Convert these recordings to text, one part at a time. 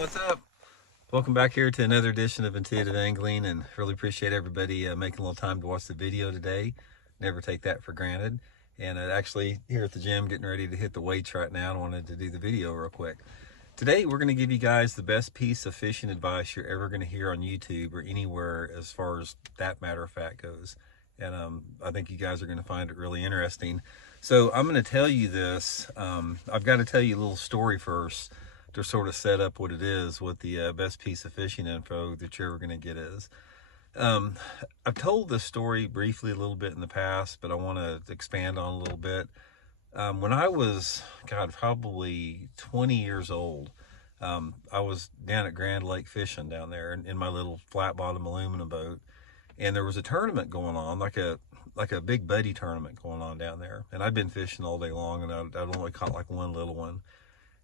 what's up? Welcome back here to another edition of Intuitive Angling, and really appreciate everybody making a little time to watch the video today. Never take that for granted. And actually here at the gym getting ready to hit the weights right now, and wanted to do the video real quick. Today we're going to give you guys the best piece of fishing advice you're ever going to hear on YouTube or anywhere as far as that matter of fact goes. And I think you guys are going to find it really interesting. So I'm going to tell you this. I've got to tell you a little story first to sort of set up what it is, what the best piece of fishing info that you're ever going to get is. I've told this story briefly a little bit in the past, but I want to expand on a little bit. When I was, probably 20 years old, I was down at Grand Lake fishing down there in my little flat bottom aluminum boat. And there was a tournament going on, like a big buddy tournament going on down there. And I'd been fishing all day long, and I'd only caught like one little one.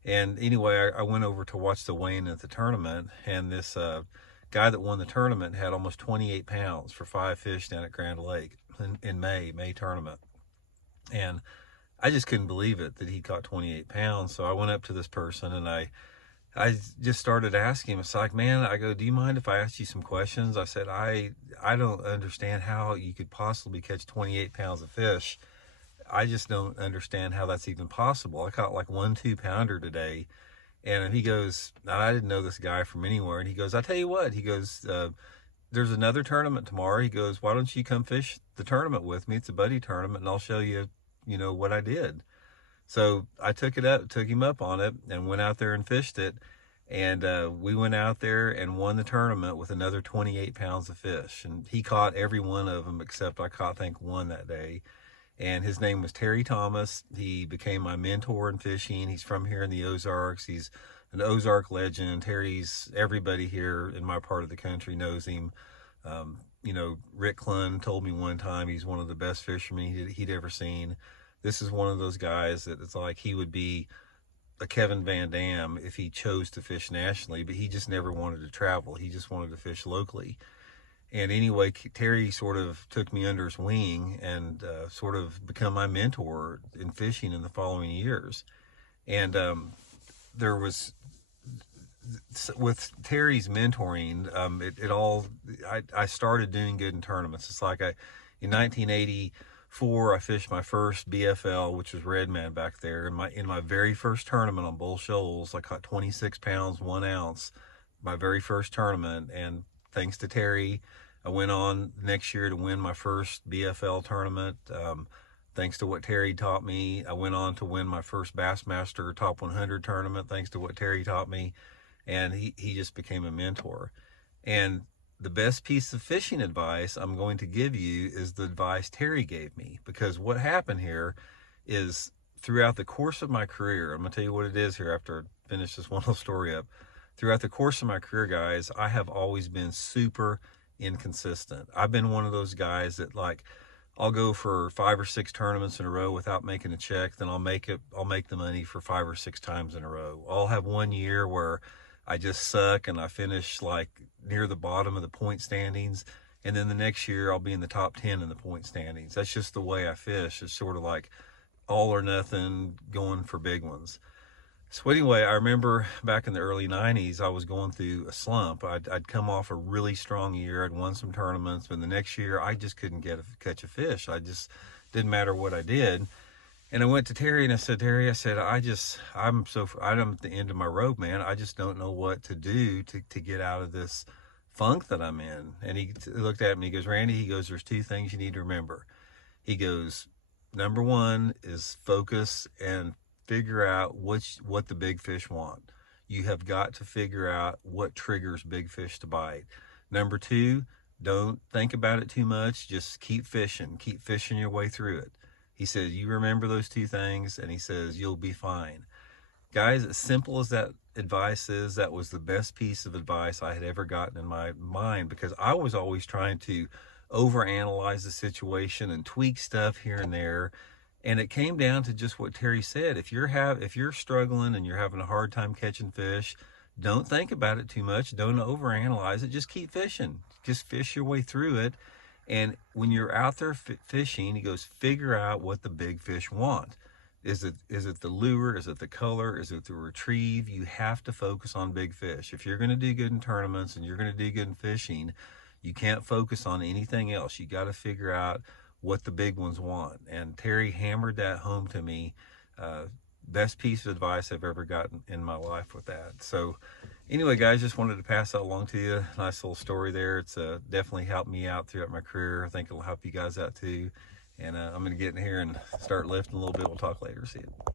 And anyway, I went over to watch the weigh-in at the tournament, and this guy that won the tournament had almost 28 pounds for 5 fish down at Grand Lake in May tournament. And I just couldn't believe it that he caught 28 pounds. So I went up to this person and I just started asking him. It's like, man, I go, do you mind if I ask you some questions? I said, I don't understand how you could possibly catch 28 pounds of fish. I just don't understand how that's even possible. I caught like 1 2-pounder today. And he goes, I didn't know this guy from anywhere. And he goes, I tell you what, he goes, there's another tournament tomorrow. He goes, why don't you come fish the tournament with me? It's a buddy tournament, and I'll show you, what I did. So I took him up on it, and went out there and fished it. And we went out there and won the tournament with another 28 pounds of fish. And he caught every one of them except I caught, I think, one that day. And his name was Terry Thomas. He became my mentor in fishing. He's from here in the Ozarks. He's an Ozark legend. Terry's, everybody here in my part of the country knows him. Rick Clunn told me one time he's one of the best fishermen he'd ever seen. This is one of those guys that it's like he would be a Kevin Van Dam if he chose to fish nationally, but he just never wanted to travel. He just wanted to fish locally. And anyway, Terry sort of took me under his wing and sort of become my mentor in fishing in the following years. And there was, with Terry's mentoring, I started doing good in tournaments. It's like in 1984, I fished my first BFL, which was Redman back there. In my very first tournament on Bull Shoals, I caught 26 pounds, 1 ounce, my very first tournament. And thanks to Terry, I went on next year to win my first BFL tournament. Thanks to what Terry taught me, I went on to win my first Bassmaster Top 100 tournament, thanks to what Terry taught me. And he just became a mentor. And the best piece of fishing advice I'm going to give you is the advice Terry gave me. Because what happened here is, throughout the course of my career, I'm going to tell you what it is here after I finish this one little story up. Throughout the course of my career, guys, I have always been super inconsistent. I've been one of those guys that, like, I'll go for 5 or 6 tournaments in a row without making a check. Then I'll make the money for 5 or 6 times in a row. I'll have one year where I just suck and I finish like near the bottom of the point standings. And then the next year I'll be in the top 10 in the point standings. That's just the way I fish. It's sort of like all or nothing, going for big ones. So anyway, I remember back in the early 90s, I was going through a slump. I'd come off a really strong year. I'd won some tournaments, but the next year I just couldn't catch a fish. I just didn't matter what I did. And I went to Terry and I said, Terry, I'm at the end of my rope, man. I just don't know what to do to get out of this funk that I'm in. And he looked at me, he goes, Randy, he goes, there's 2 things you need to remember. He goes, number 1 is focus and figure out what the big fish want. You have got to figure out what triggers big fish to bite. Number 2, don't think about it too much. Just keep fishing your way through it. He says, you remember those 2 things, and he says, you'll be fine. Guys, as simple as that advice is, that was the best piece of advice I had ever gotten in my mind, because I was always trying to overanalyze the situation and tweak stuff here and there. And it came down to just what Terry said. If you're struggling and you're having a hard time catching fish, don't think about it too much. Don't overanalyze it. Just keep fishing. Just fish your way through it. And when you're out there fishing, he goes, figure out what the big fish want. Is it the lure? Is it the color? Is it the retrieve? You have to focus on big fish. If you're going to do good in tournaments and you're going to do good in fishing, you can't focus on anything else. You got to figure out what the big ones want. And Terry hammered that home to me. Best piece of advice I've ever gotten in my life with that. So anyway, guys, just wanted to pass that along to you. Nice little story there. It's definitely helped me out throughout my career. I think it'll help you guys out too. And I'm going to get in here and start lifting a little bit. We'll talk later. See you.